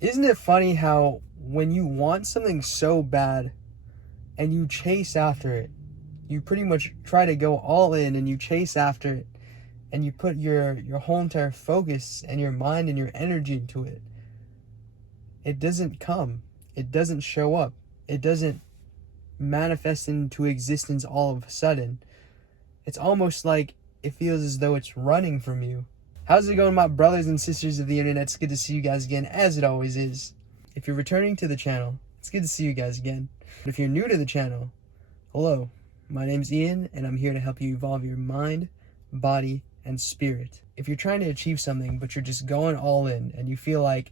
Isn't it funny how when you want something so bad and you chase after it, you pretty much try to go all in and you chase after it and you put your whole entire focus and your mind and your energy into it. It doesn't come. It doesn't show up. It doesn't manifest into existence all of a sudden. It's almost like it feels as though it's running from you. How's it going, my brothers and sisters of the internet? It's good to see you guys again, as it always is. If you're returning to the channel, it's good to see you guys again. But if you're new to the channel, hello. My name's Ian, and I'm here to help you evolve your mind, body, and spirit. If you're trying to achieve something, but you're just going all in, and you feel like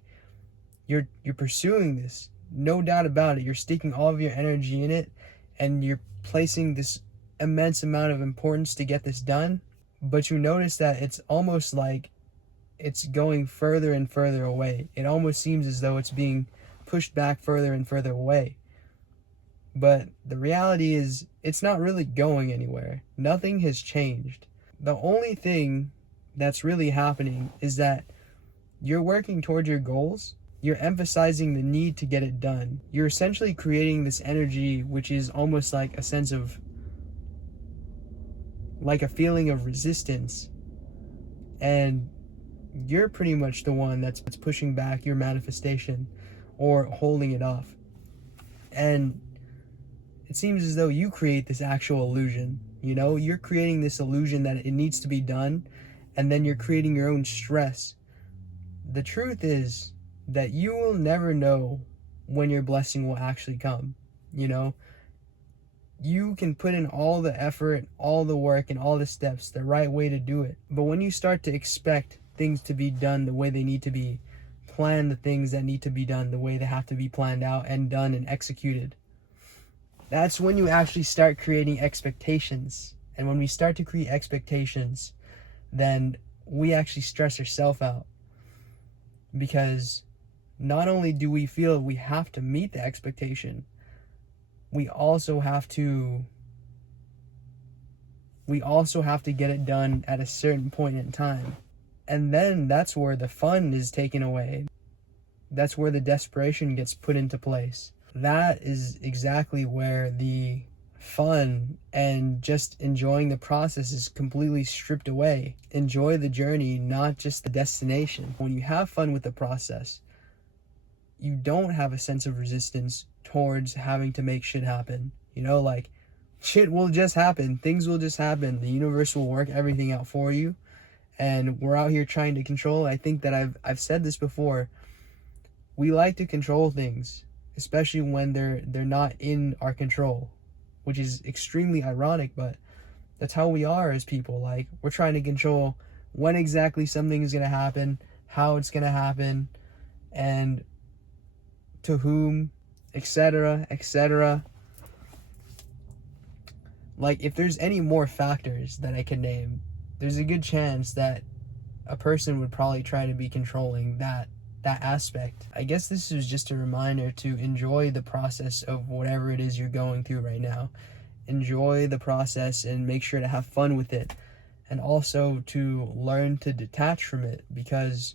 you're pursuing this, no doubt about it, you're sticking all of your energy in it, and you're placing this immense amount of importance to get this done, but you notice that it's almost like it's going further and further away. It almost seems as though it's being pushed back further and further away. But the reality is, it's not really going anywhere. Nothing has changed. The only thing that's really happening is that you're working towards your goals. You're emphasizing the need to get it done. You're essentially creating this energy, which is almost like a sense of, like a feeling of resistance. And you're pretty much the one that's pushing back your manifestation or holding it off. And it seems as though you create this actual illusion. You know, you're creating this illusion that it needs to be done, and then you're creating your own stress. The truth is that you will never know when your blessing will actually come. You know, you can put in all the effort, all the work, and all the steps the right way to do it. But when you start to expect things to be done the way they need to be, plan the things that need to be done the way they have to be planned out and done and executed, that's when you actually start creating expectations. And when we start to create expectations, then we actually stress ourselves out. Because not only do we feel we have to meet the expectation, we also have to get it done at a certain point in time. And then that's where the fun is taken away. That's where the desperation gets put into place. That is exactly where the fun and just enjoying the process is completely stripped away. Enjoy the journey, not just the destination. When you have fun with the process, you don't have a sense of resistance towards having to make shit happen. You know, like, shit will just happen. Things will just happen. The universe will work everything out for you. And we're out here trying to control. I think that I've said this before. We like to control things, especially when they're not in our control, which is extremely ironic, but that's how we are as people. Like, we're trying to control when exactly something is going to happen, how it's going to happen, and to whom, etc., etc. Like, if there's any more factors that I can name, there's a good chance that a person would probably try to be controlling that aspect. I guess this is just a reminder to enjoy the process of whatever it is you're going through right now. Enjoy the process and make sure to have fun with it. And also to learn to detach from it, because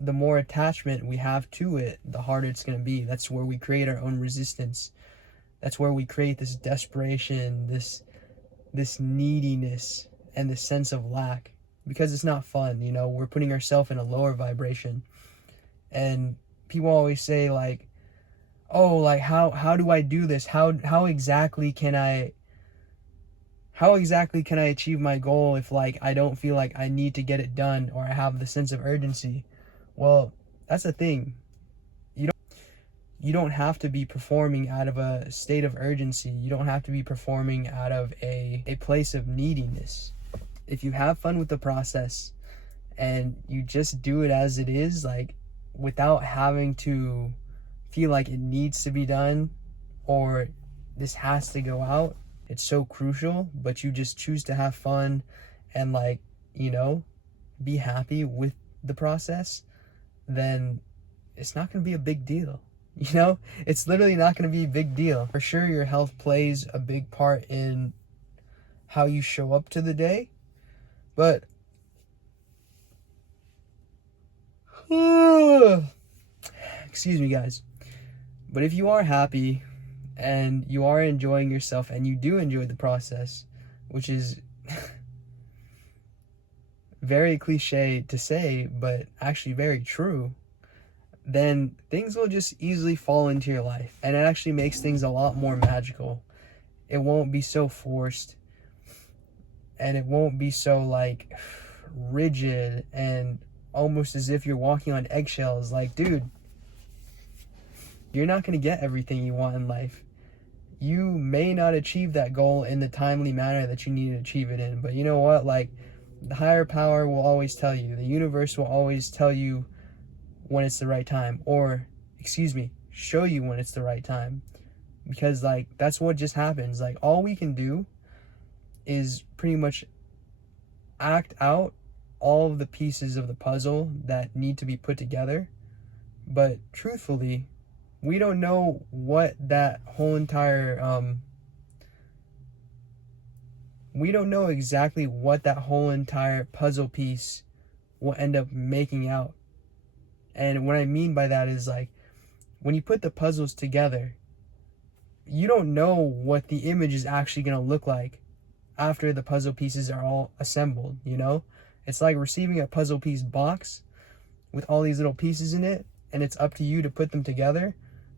the more attachment we have to it, the harder it's going to be. That's where we create our own resistance. That's where we create this desperation, this neediness, and this sense of lack. Because it's not fun, you know, we're putting ourselves in a lower vibration. And people always say, like, oh, like, how do I do this? How exactly can I achieve my goal if, like, I don't feel like I need to get it done, or I have the sense of urgency? Well, that's the thing. You don't have to be performing out of a state of urgency. You don't have to be performing out of a place of neediness. If you have fun with the process and you just do it as it is, like, without having to feel like it needs to be done or this has to go out, it's so crucial. But you just choose to have fun and, like, you know, be happy with the process, then it's not going to be a big deal. You know, it's literally not going to be a big deal. For sure, your health plays a big part in how you show up to the day. But Excuse me, guys. But if you are happy and you are enjoying yourself and you do enjoy the process, which is very cliche to say, but actually very true, then things will just easily fall into your life. And it actually makes things a lot more magical. It won't be so forced. And it won't be so like rigid and almost as if you're walking on eggshells. Like, dude, you're not going to get everything you want in life. You may not achieve that goal in the timely manner that you need to achieve it in. But you know what? Like, the higher power will always tell you. The universe will always tell you when it's the right time. Or, show you when it's the right time. Because, like, that's what just happens. Like, all we can do is pretty much act out all of the pieces of the puzzle that need to be put together. But truthfully, we don't know what that whole entire we don't know exactly what that whole entire puzzle piece will end up making out. And what I mean by that is, like, when you put the puzzles together, you don't know what the image is actually going to look like after the puzzle pieces are all assembled, you know? It's like receiving a puzzle piece box with all these little pieces in it, and it's up to you to put them together.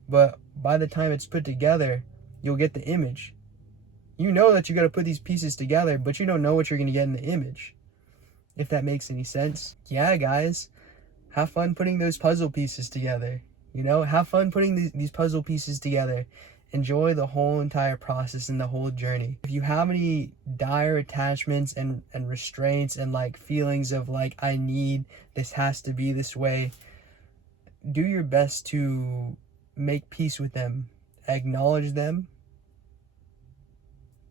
But by the time it's put together, you'll get the image. You know that you got to put these pieces together, but you don't know what you're going to get in the image. If that makes any sense. Yeah, guys, have fun putting those puzzle pieces together. You know, have fun putting these puzzle pieces together. Enjoy the whole entire process and the whole journey. If you have any dire attachments and restraints and like feelings of like, I need, this has to be this way, do your best to make peace with them. Acknowledge them.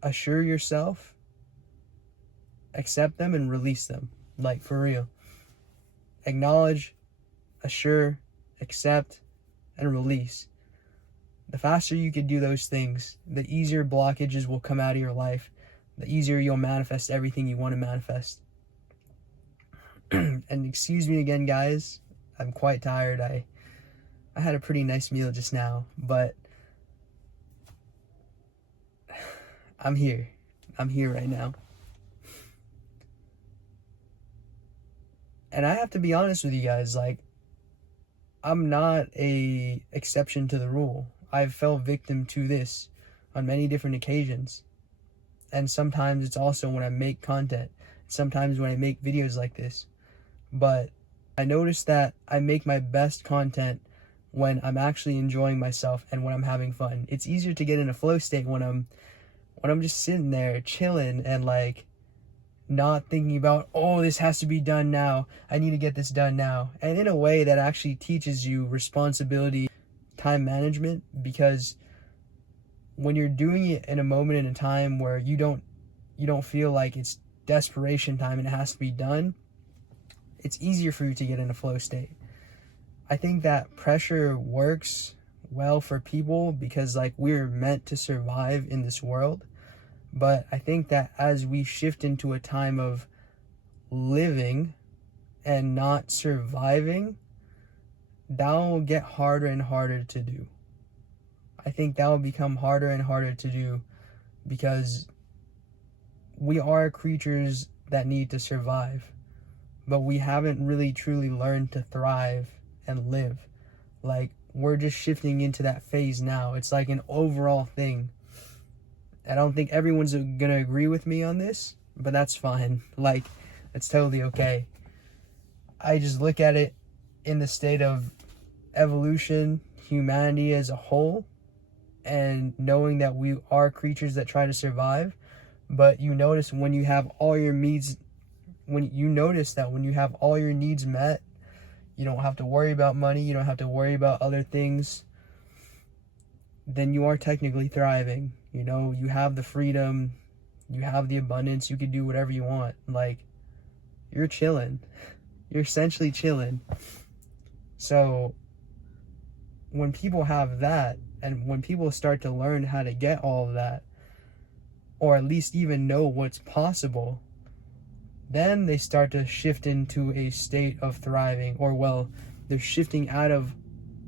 Assure yourself. Accept them and release them. Like, for real. Acknowledge, assure, accept, and release. The faster you can do those things, the easier blockages will come out of your life. The easier you'll manifest everything you want to manifest. And excuse me again, guys. I'm quite tired. I had a pretty nice meal just now, but I'm here. I'm here right now. And I have to be honest with you guys, like, I'm not a exception to the rule. I've fell victim to this on many different occasions. And sometimes it's also when I make content. Sometimes when I make videos like this. But I noticed that I make my best content when I'm actually enjoying myself and when I'm having fun. It's easier to get in a flow state when I'm just sitting there chilling and like not thinking about, oh, this has to be done now. I need to get this done now. And in a way that actually teaches you responsibility, time management, because when you're doing it in a moment in a time where you don't feel like it's desperation time and it has to be done, it's easier for you to get in a flow state. I think that pressure works well for people because like we're meant to survive in this world. But I think that as we shift into a time of living and not surviving, that will get harder and harder to do. I think that will become harder and harder to do because we are creatures that need to survive, but we haven't really truly learned to thrive and live. Like, we're just shifting into that phase now. It's like an overall thing. I don't think everyone's gonna agree with me on this, but that's fine. Like, it's totally okay. I just look at it in the state of evolution, humanity as a whole, and knowing that we are creatures that try to survive. But you notice when you have all your needs, when you have all your needs met, you don't have to worry about money, you don't have to worry about other things, then you are technically thriving. You know, you have the freedom, you have the abundance, you can do whatever you want. Like, you're chilling. You're essentially chilling. So, when people have that, and when people start to learn how to get all of that, or at least even know what's possible, then they start to shift into a state of thriving, or well, they're shifting out of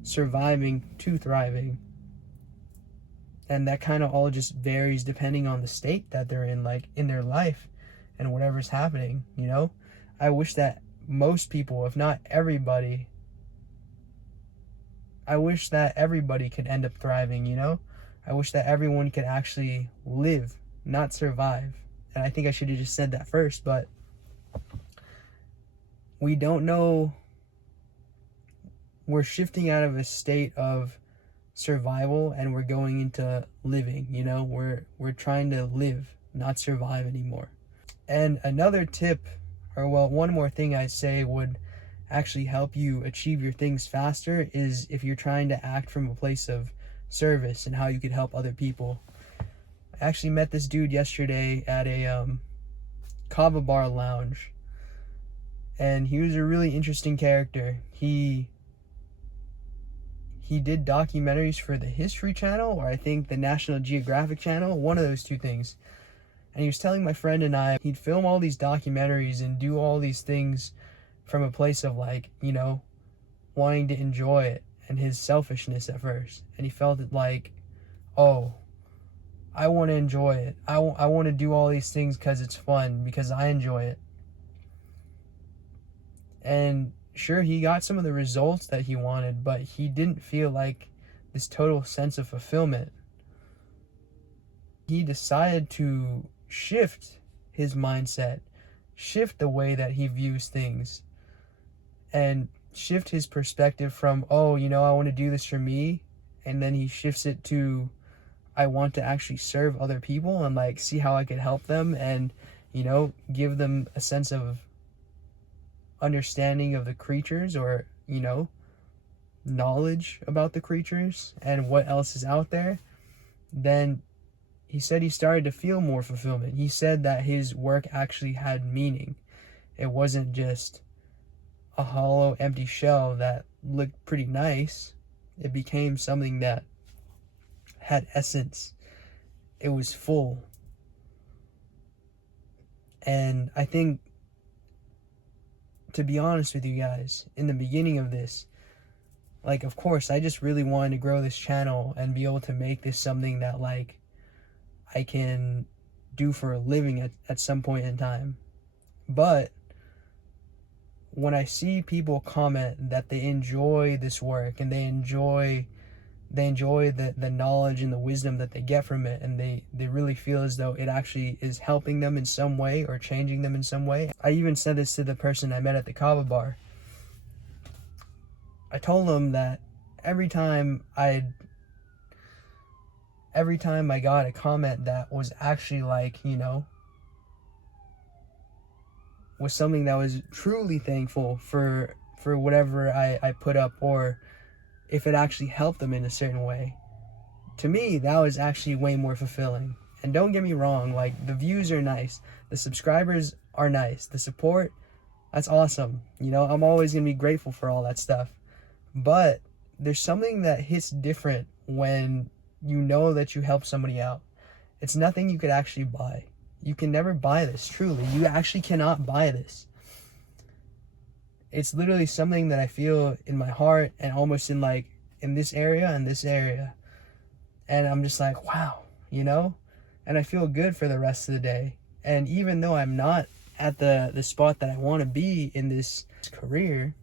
surviving to thriving. And that kind of all just varies depending on the state that they're in, like in their life and whatever's happening, you know? I wish that most people, if not everybody, I wish that everybody could end up thriving, you know? I wish that everyone could actually live, not survive. And I think I should have just said that first, but we don't know. We're shifting out of a state of survival and we're going into living, you know? We're trying to live, not survive anymore. And another tip, or well, one more thing I'd say would actually help you achieve your things faster is if you're trying to act from a place of service and how you could help other people. I actually met this dude yesterday at a Kava Bar lounge, and he was a really interesting character. He did documentaries for the History Channel, or I think the National Geographic Channel, one of those two things. And he was telling my friend and I, he'd film all these documentaries and do all these things from a place of like, you know, wanting to enjoy it and his selfishness at first. And he felt it like, oh, I want to enjoy it. I want to do all these things because it's fun, because I enjoy it. And sure, he got some of the results that he wanted, but he didn't feel like this total sense of fulfillment. He decided to shift his mindset, shift the way that he views things, and shift his perspective from, oh, you know, I want to do this for me, and then he shifts it to, I want to actually serve other people and like see how I could help them and, you know, give them a sense of understanding of the creatures, or, you know, knowledge about the creatures and what else is out there. Then he said he started to feel more fulfillment. He said that his work actually had meaning. It wasn't just a hollow, empty shell that looked pretty nice. It became something that had essence. It was full. And I think, to be honest with you guys, in the beginning of this, like, of course, I just really wanted to grow this channel and be able to make this something that, like, I can do for a living at some point in time. But when I see people comment that they enjoy this work and they enjoy the knowledge and the wisdom that they get from it, and they really feel as though it actually is helping them in some way or changing them in some way. I even said this to the person I met at the Kava Bar. I told them that every time I got a comment that was actually like, you know, was something that was truly thankful for whatever I put up, or if it actually helped them in a certain way, to me, that was actually way more fulfilling. And don't get me wrong, like, the views are nice, the subscribers are nice, the support, that's awesome. You know, I'm always going to be grateful for all that stuff. But there's something that hits different when you know that you help somebody out. It's nothing you could actually buy. You can never buy this, truly. You actually cannot buy this. It's literally something that I feel in my heart and almost in like, in this area and this area. And I'm just like, wow, you know? And I feel good for the rest of the day. And even though I'm not at the spot that I want to be in this career,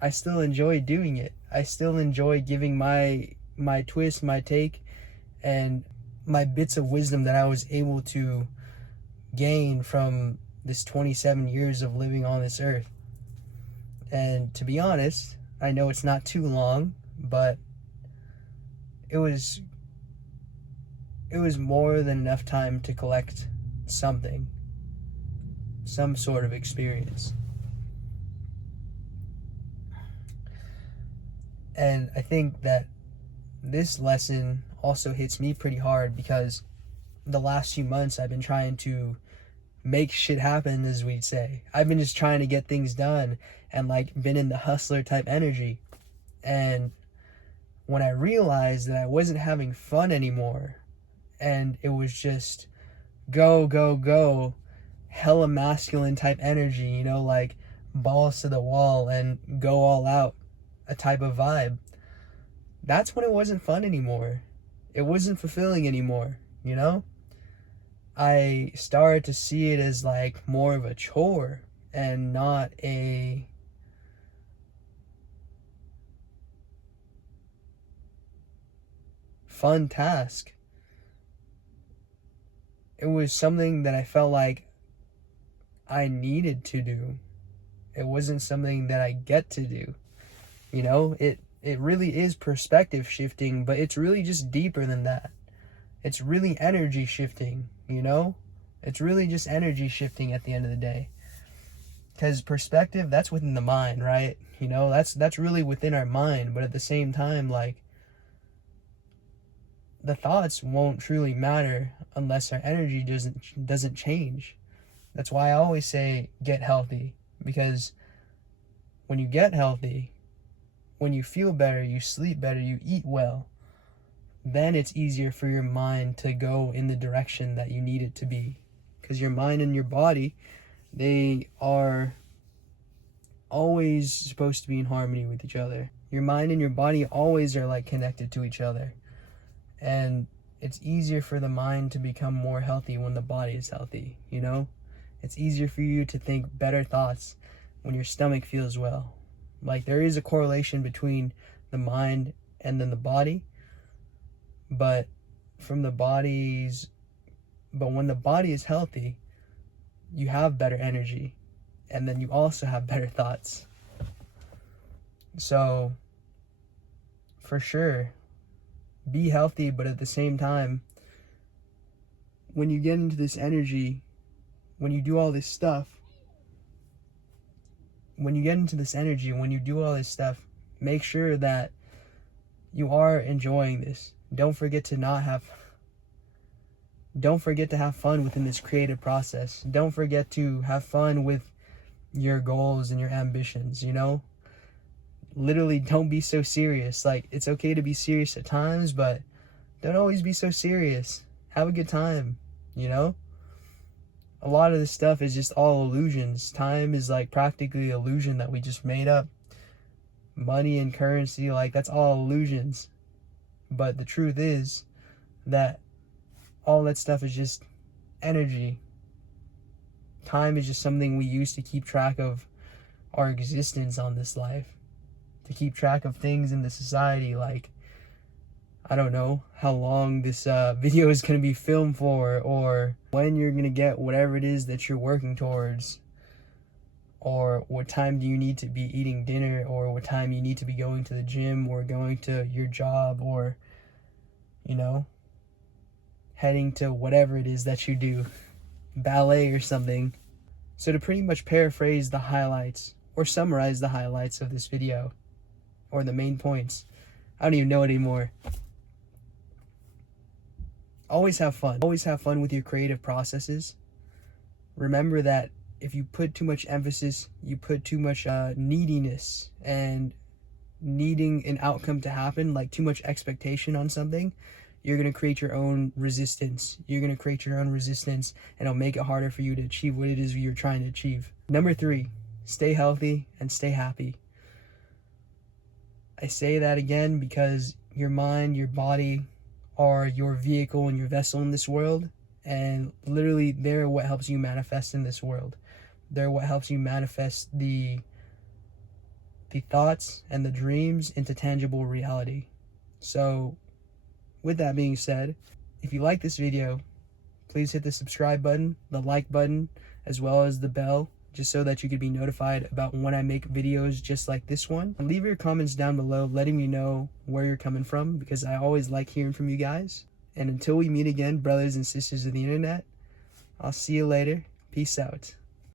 I still enjoy doing it. I still enjoy giving my twist, my take, and my bits of wisdom that I was able to gain from this 27 years of living on this earth. And to be honest, I know it's not too long, but it was more than enough time to collect something, some sort of experience. And I think that this lesson also hits me pretty hard, because the last few months I've been trying to make shit happen, as we'd say. I've been just trying to get things done and like been in the hustler type energy. And when I realized that I wasn't having fun anymore and it was just go, go, go, hella masculine type energy, you know, like balls to the wall and go all out, a type of vibe. That's when it wasn't fun anymore. It wasn't fulfilling anymore, you know? I started to see it as like more of a chore and not a fun task. It was something that I felt like I needed to do. It wasn't something that I get to do. You know, it really is perspective shifting, but it's really just deeper than that. It's really energy shifting, you know? It's really just energy shifting at the end of the day. Because perspective, that's within the mind, right? You know, that's really within our mind, but at the same time, like, the thoughts won't truly matter unless our energy doesn't change. That's why I always say get healthy, because when you get healthy, when you feel better, you sleep better, you eat well, then it's easier for your mind to go in the direction that you need it to be. Because your mind and your body, they are always supposed to be in harmony with each other. Your mind and your body always are like connected to each other. And it's easier for the mind to become more healthy when the body is healthy, you know? It's easier for you to think better thoughts when your stomach feels well. Like, there is a correlation between the mind and then the body, but when the body is healthy, you have better energy, and then you also have better thoughts. So, for sure, be healthy, but at the same time, when you get into this energy, when you do all this stuff, when you do all this stuff, make sure that you are enjoying this. Don't forget to have fun within this creative process. Don't forget to have fun with your goals and your ambitions, you know? Literally, don't be so serious. Like, it's okay to be serious at times, but don't always be so serious. Have a good time, you know? A lot of this stuff is just all illusions. Time is like practically an illusion that we just made up. Money and currency, like, that's all illusions. But the truth is that all that stuff is just energy. Time is just something we use to keep track of our existence on this life. To keep track of things in the society, like, I don't know how long this video is going to be filmed for, or when you're going to get whatever it is that you're working towards, or what time do you need to be eating dinner, or what time you need to be going to the gym, or going to your job, or, you know, heading to whatever it is that you do, ballet or something. So to pretty much paraphrase the highlights, or summarize the highlights of this video, or the main points, I don't even know anymore. Always have fun. Always have fun with your creative processes. Remember that if you put too much emphasis, you put too much neediness and needing an outcome to happen, like too much expectation on something, you're going to create your own resistance. You're going to create your own resistance, and it'll make it harder for you to achieve what it is you're trying to achieve. Number 3, stay healthy and stay happy. I say that again because your mind, your body are your vehicle and your vessel in this world, and literally they're what helps you manifest in this world. They're what helps you manifest the thoughts and the dreams into tangible reality. So with that being said, if you like this video, please hit the subscribe button, the like button, as well as the bell, just so that you could be notified about when I make videos just like this one. And leave your comments down below letting me know where you're coming from, because I always like hearing from you guys. And until we meet again, brothers and sisters of the internet, I'll see you later. Peace out.